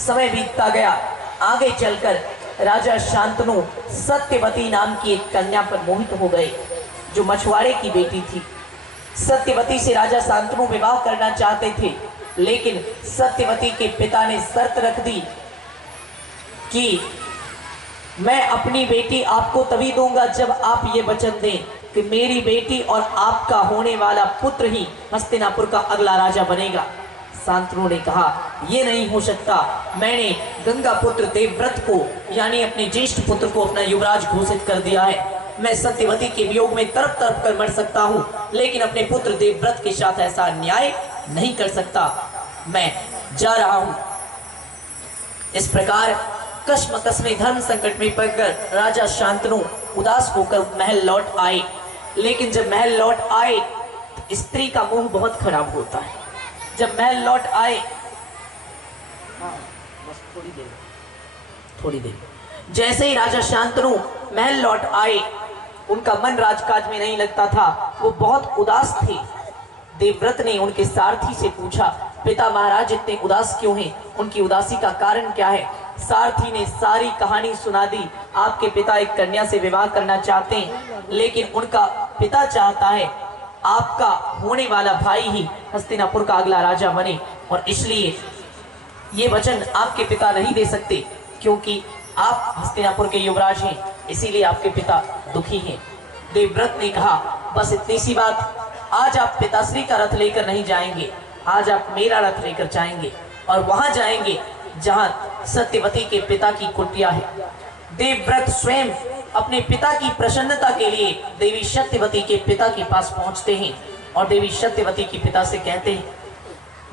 समय बीतता गया। आगे चलकर राजा शांतनु सत्यवती नाम की एक कन्या पर मोहित हो गए, जो मछुआरे की बेटी थी। सत्यवती से राजा शांतनु विवाह करना चाहते थे, लेकिन सत्यवती के पिता ने शर्त रख दी कि मैं अपनी बेटी आपको तभी दूंगा जब आप ये वचन दें कि मेरी बेटी और आपका होने वाला पुत्र ही हस्तिनापुर का अगला राजा बनेगा। शांतनु ने कहा, यह नहीं हो सकता। मैंने गंगा पुत्र देवव्रत को यानी अपने ज्येष्ठ पुत्र को अपना युवराज घोषित कर दिया है। मैं सत्यवती के वियोग में तड़प तड़प कर मर सकता हूँ, लेकिन अपने पुत्र देवव्रत के साथ ऐसा अन्याय नहीं कर सकता। मैं जा रहा हूँ। इस प्रकार कश्मकश में धर्म संकट में पड़कर राजा शांतनु उदास होकर महल लौट आए। लेकिन जब महल लौट आए, स्त्री का मुंह बहुत खराब होता है। जब महल लौट आए, बस थोड़ी देर जैसे ही राजा शांतनु महल लौट आए, उनका मन राजकाज में नहीं लगता था। वो बहुत उदास थे। देवव्रत ने उनके सारथी से पूछा, पिता महाराज इतने उदास क्यों हैं? उनकी उदासी का कारण क्या है? सारथी ने सारी कहानी सुना दी। आपके पिता एक कन्या से विवाह करना चाहते हैं, लेकिन उनका पिता चाहता है आपका होने वाला भाई ही हस्तिनापुर का अगला राजा बने, और इसलिए ये वचन आपके पिता नहीं दे सकते, क्योंकि आप हस्तिनापुर के युवराज हैं, इसीलिए आपके पिता दुखी हैं। देवव्रत ने कहा, बस इतनी सी बात, आज आप पिताश्री का रथ लेकर नहीं जाएंगे, आज आप मेरा रथ लेकर जाएंगे और वहां जाएंगे जहां सत्यवती के पिता की कुटिया है। देवव्रत स्वयं अपने पिता की प्रसन्नता के लिए देवी सत्यवती के पिता के पास पहुंचते हैं और देवी सत्यवती के पिता से कहते हैं,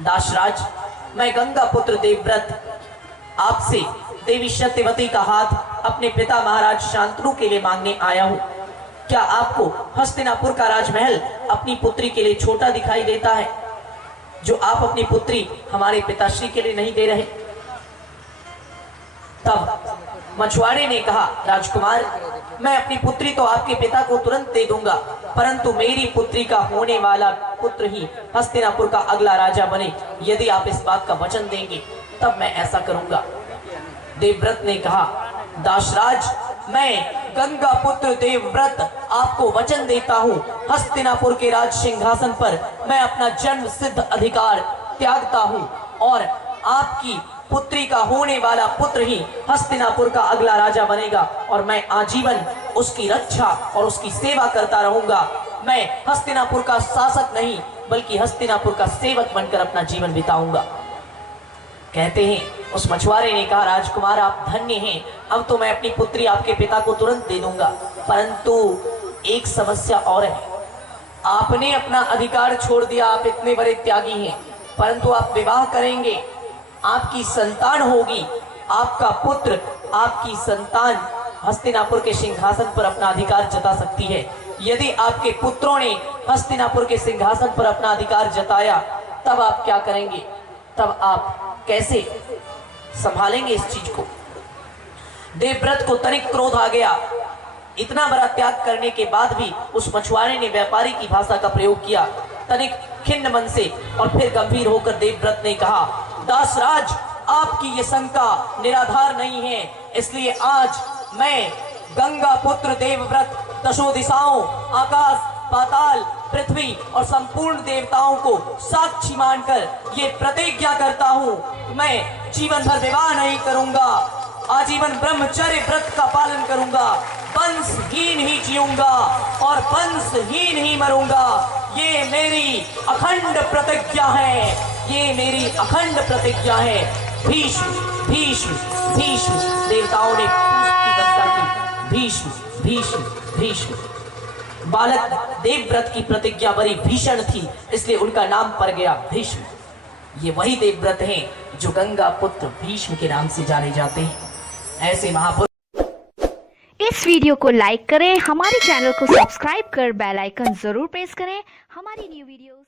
दासराज, मैं गंगा पुत्र देवव्रत आपसे देवी सत्यवती का हाथ अपने पिता महाराज शांतनु के लिए मांगने आया हूं। क्या आपको हस्तिनापुर का राजमहल अपनी पुत्री के लिए छोटा दिखाई देता है, जो आप अपनी पुत्री हमारे पिताश्री के लिए नहीं दे रहे? तब मछुआरे ने कहा, राजकुमार, मैं अपनी पुत्री तो आपके पिता को तुरंत दे दूंगा, परंतु मेरी पुत्री का होने वाला पुत्र ही हस्तिनापुर का अगला राजा बने। यदि आप इस बात का वचन देंगे तब मैं ऐसा करूंगा। देवव्रत ने कहा, दासराज, मैं गंगा पुत्र देवव्रत आपको वचन देता हूँ, हस्तिनापुर के राज सिंहासन पर मैं अपना जन्म सिद्ध अधिकार त्यागता हूँ और आपकी पुत्री का होने वाला पुत्र ही हस्तिनापुर का अगला राजा बनेगा, और मैं आजीवन उसकी रक्षा और उसकी सेवा करता रहूंगा। मैं हस्तिनापुर का शासक नहीं, बल्कि हस्तिनापुर का सेवक बनकर अपना जीवन बिताऊंगा। कहते हैं, उस मछुआरे ने कहा, राजकुमार, आप धन्य हैं, अब तो मैं अपनी पुत्री आपके पिता को तुरंत दे दूंगा, परंतु एक समस्या और है। आपने अपना अधिकार छोड़ दिया, आप इतने बड़े त्यागी हैं, परंतु आप विवाह करेंगे, आपकी संतान होगी, आपका पुत्र, आपकी संतान हस्तिनापुर के सिंहासन पर अपना अधिकार जता सकती है। यदि आपके पुत्रों ने हस्तिनापुर के सिंहासन पर अपना अधिकार जताया, तब आप क्या करेंगे? तब आप कैसे संभालेंगे इस चीज को? देवव्रत को तनिक क्रोध आ गया। इतना बड़ा त्याग करने के बाद भी उस मछुआरे ने व्यापारी की भाषा का प्रयोग किया, तनिक खिन्न मन से, और फिर गंभीर होकर देवव्रत ने कहा, दासराज, आपकी ये शंका निराधार नहीं है, इसलिए आज मैं गंगा पुत्र देवव्रत दशों दिशाओं, आकाश, पाताल, पृथ्वी और संपूर्ण देवताओं को साक्षी मानकर ये प्रतिज्ञा करता हूँ, मैं जीवन भर विवाह नहीं करूंगा, आजीवन ब्रह्मचर्य व्रत का पालन करूंगा, वंशहीन ही जीऊंगा और वंशहीन ही मरूंगा। ये मेरी अखंड प्रतिज्ञा है, ये मेरी अखंड प्रतिज्ञा है। भीष्म भीष्म भीष्म देवताओं ने की वर्षा की। भीष्म भीष्म भीष्म। बालक देवव्रत की प्रतिज्ञा बड़ी भीषण थी, इसलिए उनका नाम पड़ गया भीष्म। ये वही देवव्रत हैं जो गंगा पुत्र भीष्म के नाम से जाने जाते हैं। ऐसे महापुरुष। इस वीडियो को लाइक करें, हमारे चैनल को सब्सक्राइब कर बेल आइकन जरूर प्रेस करें हमारी न्यू वीडियोस